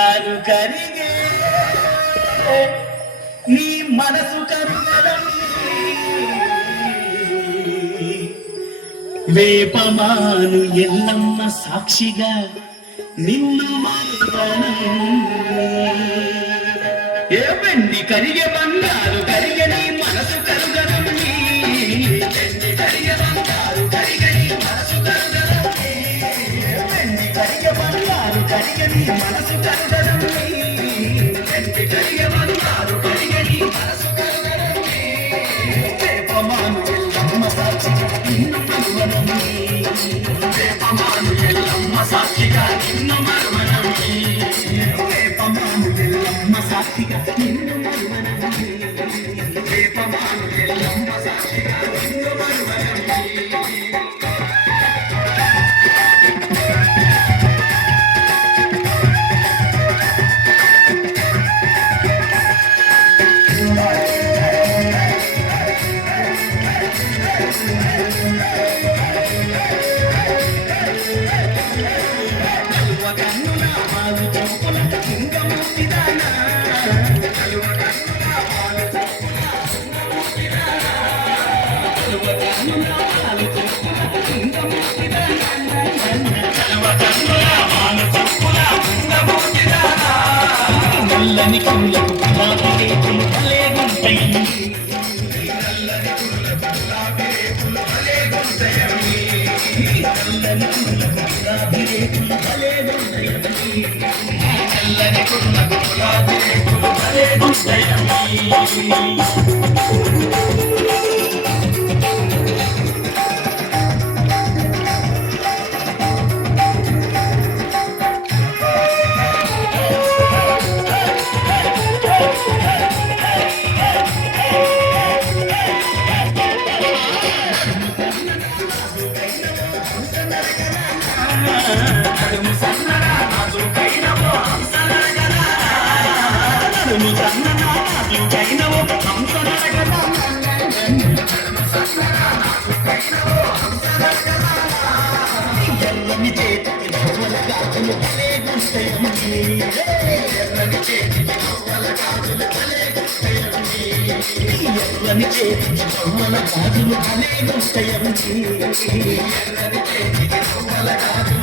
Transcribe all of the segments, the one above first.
బంగారు కరిగే నీ మనసు కరుగలమ్మి వేపమాను ఎల్లమ్మ సాక్షిగా నిన్ను మరువను ఏ కరిగే బంగారు బంగారు మనసు కరుగలమ్మి వెండి కరిగే మనసు ఎల్లమ్మ సాక్షిగా నిన్ను మరువనమ్మి వేపమాను ఎల్లమ్మ సాక్షిగా నిన్ను ఎల్లమ్మ సాక్షిగా నిన్ను ఎల్లమ్మ సాక్షిగా నల్లని కళ్ళకు గులాబీ రేకులు భలే గుంటయండి నల్లని కళ్ళకు గులాబీ రేకులు భలే గుంటయండి నల్లని కళ్ళకు గులాబీ రేకులు భలే గుంటయండి ఎర్రని చేతికి నవ్వుల గాజులు భలే గుంటయండి. ఎర్రని చేతికి నవ్వుల గాజులు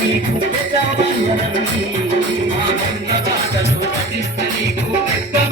నీకు పెద్ద బంధనమని. నీకు పెద్ద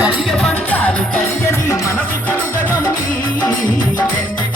కలిగే బంగారు కలిగని మనసు కలుగనమ్మి వెండి